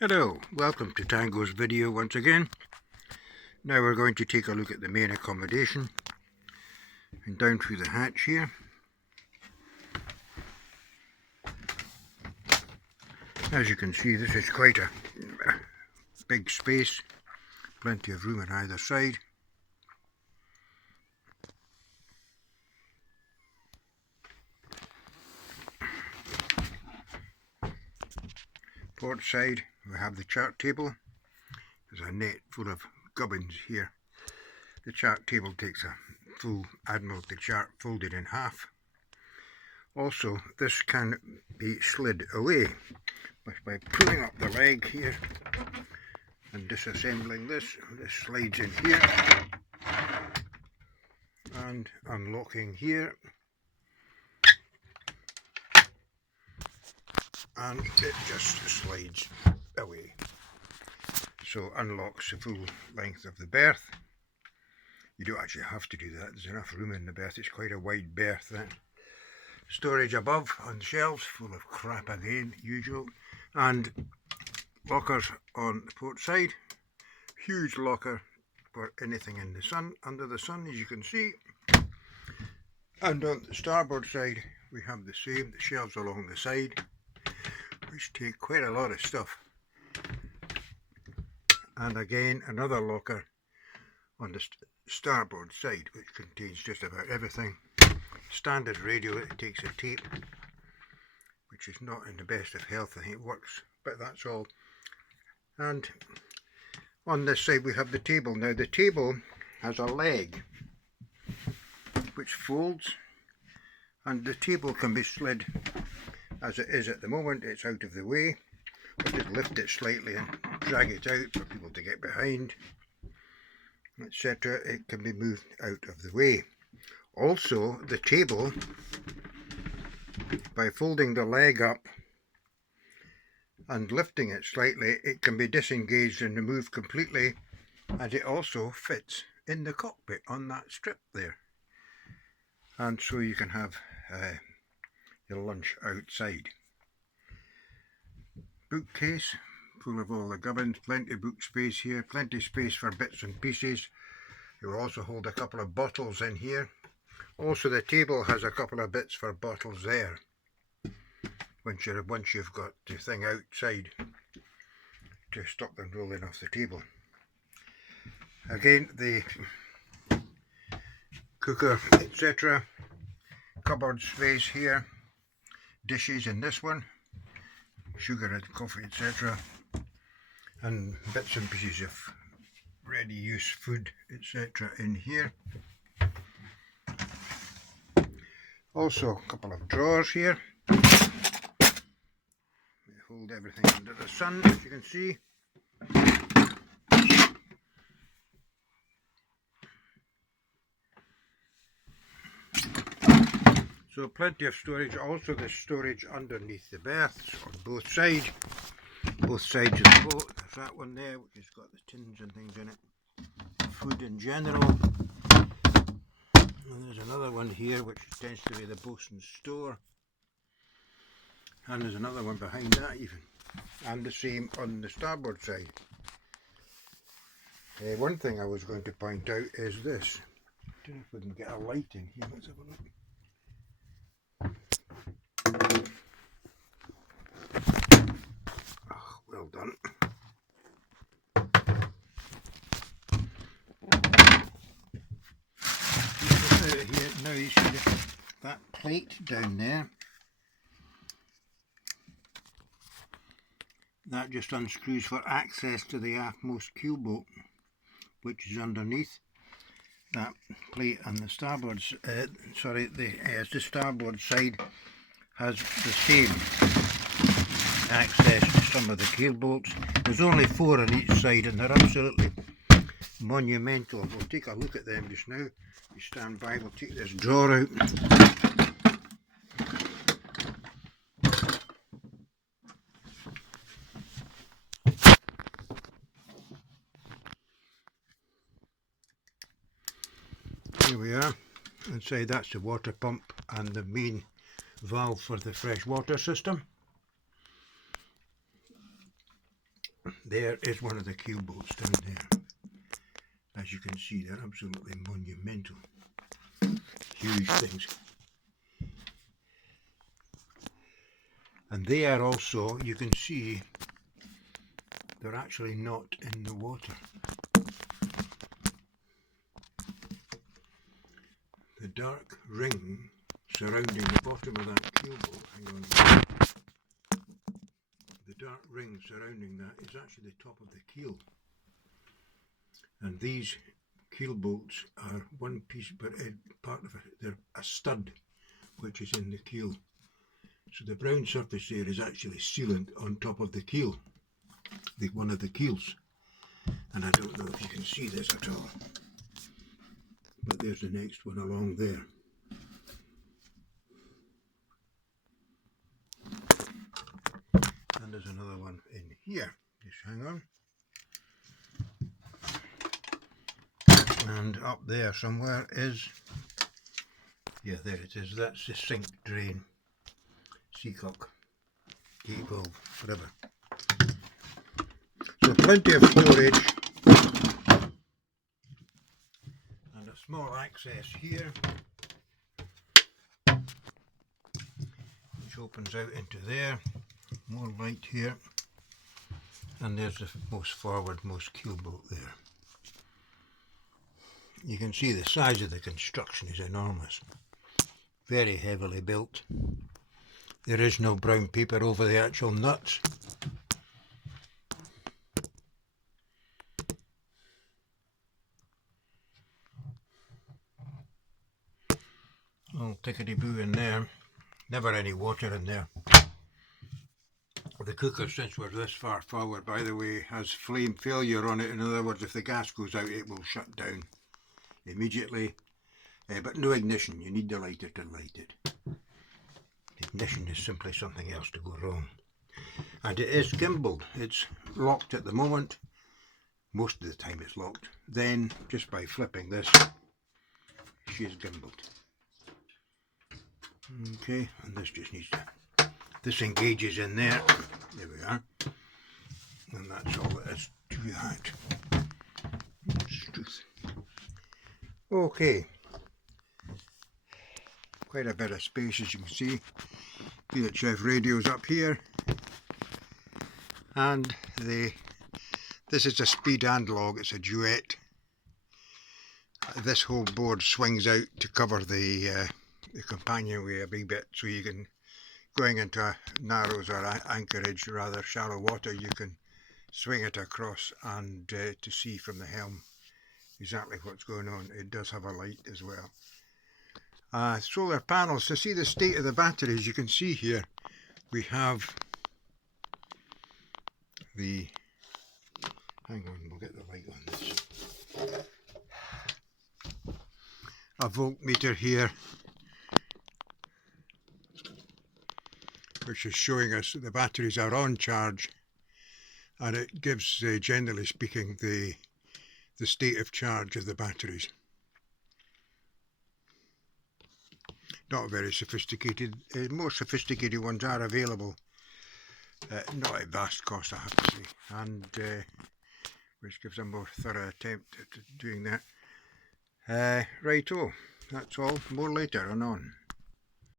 Hello, welcome to Tango's video once again. Now we're going to take a look at the main accommodation and down through the hatch here. As you can see, this is quite a big space, plenty of room on either side. Port side, we have the chart table. There's a net full of gubbins here. The chart table takes a full Admiralty chart folded in half. Also, this can be slid away by pulling up the leg here and disassembling this. This slides in here and unlocking here, and it just slides away. So unlocks the full length of the berth. You don't actually have to do that, there's enough room in the berth, it's quite a wide berth then. Storage above on shelves, full of crap again, usual. And lockers on the port side. Huge locker for anything in the sun, under the sun, as you can see. And on the starboard side, we have the same, the shelves along the side, which take quite a lot of stuff. And again, another locker on the starboard side, which contains just about everything. Standard radio, it takes a tape, which is not in the best of health. I think it works, but that's all. And on this side we have the table. Now the table has a leg which folds, and the table can be slid as it is at the moment. It's out of the way. We'll just lift it slightly and drag it out for people to get behind, etc. It can be moved out of the way. Also, the table, by folding the leg up and lifting it slightly, it can be disengaged and removed completely, and it also fits in the cockpit on that strip there. And so you can have your lunch outside. Bookcase, full of all the gubbins, plenty of book space here, plenty of space for bits and pieces. It will also hold a couple of bottles in here. Also, the table has a couple of bits for bottles there once you've got the thing outside to stop them rolling off the table. Again, the cooker, etc. Cupboard space here. Dishes in this one. Sugar and coffee, etc. And bits and pieces of ready use food, etc. in here. Also a couple of drawers here. They hold everything under the sun, as you can see. So plenty of storage. Also the storage underneath the berths on both sides. Both sides of the boat. There's that one there which has got the tins and things in it. Food in general. And there's another one here which tends to be the bosun's store. And there's another one behind that even. And the same on the starboard side. One thing I was going to point out is this. I don't know if we can get a light in here. Let's have a look. Oh, well done. Here, now you see that plate down there. That just unscrews for access to the aftmost keel bolt, which is underneath that plate. And the starboard, the starboard side has the same access to some of the keel bolts. There's only 4 on each side, and they're absolutely monumental. We'll take a look at them just now. You stand by, we'll take this drawer out. Here we are. Inside that's the water pump and the main valve for the fresh water system. there is one of the keel boats down there. As you can see, they're absolutely monumental. Huge things. And they are also, you can see, they're actually not in the water. The dark ring surrounding the bottom of that keel boat, hang on, the dark ring surrounding that is actually the top of the keel. And these keel bolts are one piece, but part of it, they're a stud which is in the keel. So the brown surface there is actually sealant on top of the keel, one of the keels. And I don't know if you can see this at all, but there's the next one along there. And there's another one in here. Just hang on. And up there somewhere is, yeah, there it is. That's the sink drain, seacock, gate valve, whatever. So plenty of storage and a small access here, which opens out into there. More light here, and there's the most forwardmost keel boat there. You can see the size of the construction is enormous, very heavily built. There is no brown paper over the actual nuts. Oh, tickety-boo in there. Never any water in there. The cooker, since we're this far forward, by the way, has flame failure on it. In other words, if the gas goes out, it will shut down immediately. But no ignition. You need the lighter to light it. The ignition is simply something else to go wrong. And it is gimbaled. It's locked at the moment. Most of the time it's locked. Then, just by flipping this, she is gimbaled. Okay, and this just needs to, this engages in there. There we are. And that's all it is to that. Okay. Quite a bit of space, as you can see. VHF radios up here. And this is a speed and log, it's a duet. This whole board swings out to cover the companionway a wee bit, so you can, going into narrows or anchorage, rather shallow water, you can swing it across and to see from the helm exactly what's going on. It does have a light as well. Solar panels, to see the state of the batteries, you can see here we have the, hang on, we'll get the light on this, a voltmeter here which is showing us that the batteries are on charge, and it gives, generally speaking, the state of charge of the batteries. Not very sophisticated. More sophisticated ones are available, not at vast cost, I have to say, and which gives a more thorough attempt at doing that. Righto, that's all. More later and on.